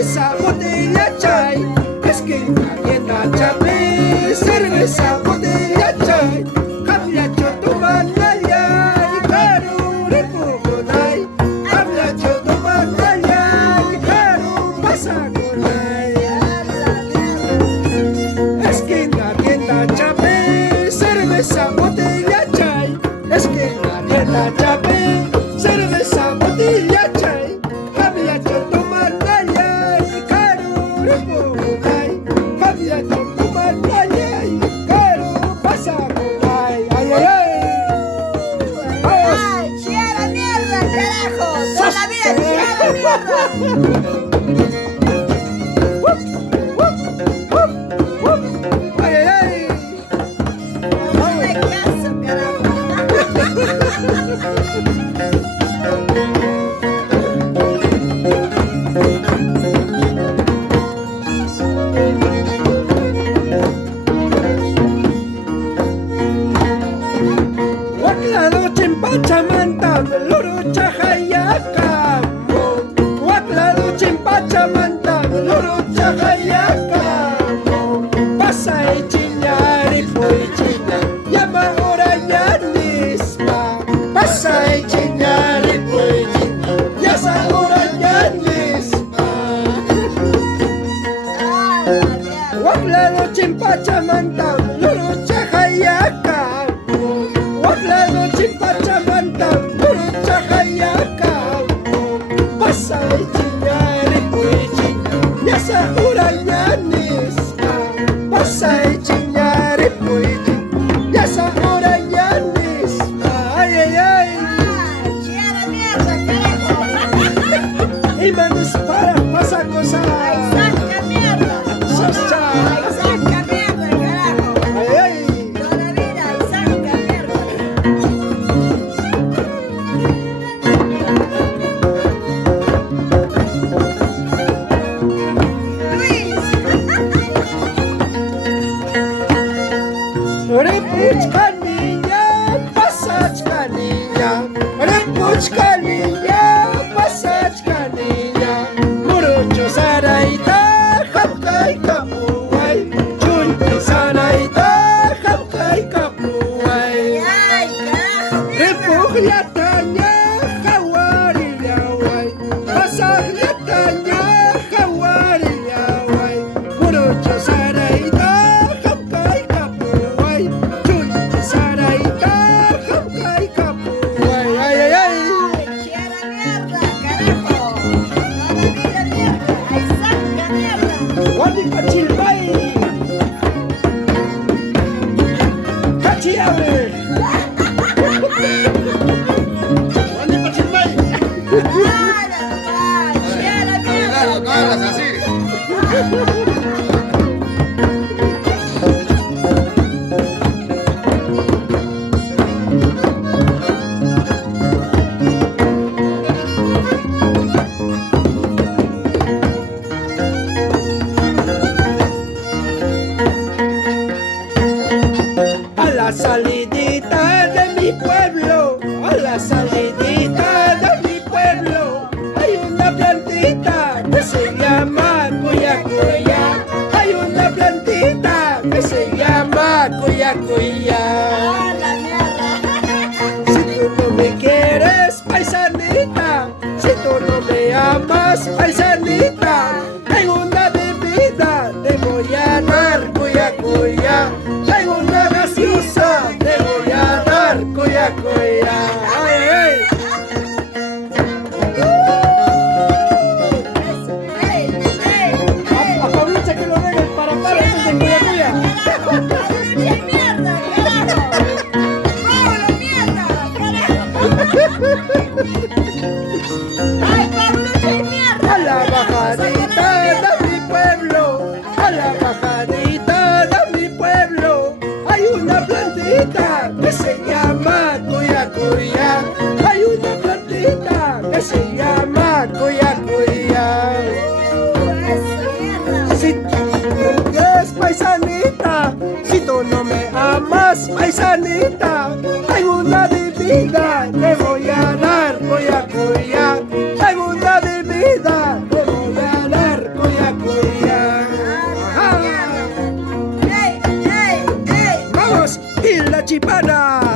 cerveza, botella, chai. Esquina, tienda, chapé, cerveza, botella, chai. Capriacho, tomanaya, y caro, repugonay. Capriacho, tomanaya, y caro, pasagonay. Esquina, tienda, chapé, cerveza, botella, chai. Esquina, tienda, chapé, cerveza, botella, chai. Capriacho, tomanaya, y caro, repugonay. Capriacho, tomanaya, y caro, pasagonay. Ay, ay, ay. Vamos. ¡Ay, chía la mierda, carajo! ¡Toda la vida chía la mierda! Ay, ay, ay. ¡Hazme caso, carajo! Waklado chimpachamanta, loro chajayacamo. Waklado chimpachamanta, loro chajayacamo. Pasa y chiñar y fue chiña, llama ahora ya nisma. Pasa y chiñar y fue chiña, llama ahora ya nisma. ¡Ay, la mierda! Waklado chimpachamanta, loro chajayacamo. Waklado chimpachamanta, loro chajayacamo. Pasa y chiñar y fue chiña, llama ahora ya nisma. Pasa y chiñar y fue chiña, llama ahora ya nisma. Ay, ay, ay. ¡Ay, chía la mierda, carajo! Y manos para pasa cosa. ¡Ay, saca mierda! Chacha. ¡Ay, saca mierda, carajo! Ay, ay. ¡Toda la vida, ay, saca mierda! ¡Luis! Repuchka niña, pasachka niña. Repuchka niña, pasachka niña. Murucho saraita, hapkai kapuay. Chunti saraita, hapkai kapuay. ¡Ay, carajo, mierda! Repugliatanya, hawariaway. Pasagliatanya, hawariaway. Murucho saraita, hapkai kapuay. Chunti saraita, hapkai kapuay. Ay, ay, ay. ¡Ay, chía la mierda, carajo! ¡Toda la vida mierda! ¡Ay, saca mierda! Wani pachilbay. Kachiabre. Wani pachilbay. ¡Para, papá! ¡Chía la mierda! No hagas así. A la salidita de mi pueblo, a la salidita de mi pueblo, hay una plantita que se llama cuya cuya. Hay una plantita que se llama cuya cuya. ¡Ah, la mierda! Si tú no me quieres, paisanita, si tú no me amas, paisanita, tengo una bebida, te voy a dar cuya cuya. Tengo una gaseosa, te voy a dar cuya cuya. Ay, ay. ¡Ey, ey, ey! A Paulucha que lo reguen para antes de cuya cuya. ¡Paulucha mierda, carajo! ¡Pablo mierda, carajo! ¡Ay, Paulucha mierda! A la bajadita de mi pueblo, a la bajadita de mi pueblo, hay una plantita que se llama cuya cuya. Hay una plantita que se llama cuya cuya. ¡Esa mierda! Si tú no quieres, paisanita, si tú no me amas, paisanita, tengo una bebida, te voy a dar cuya cuya. Tengo una bebida, te voy a dar chipana.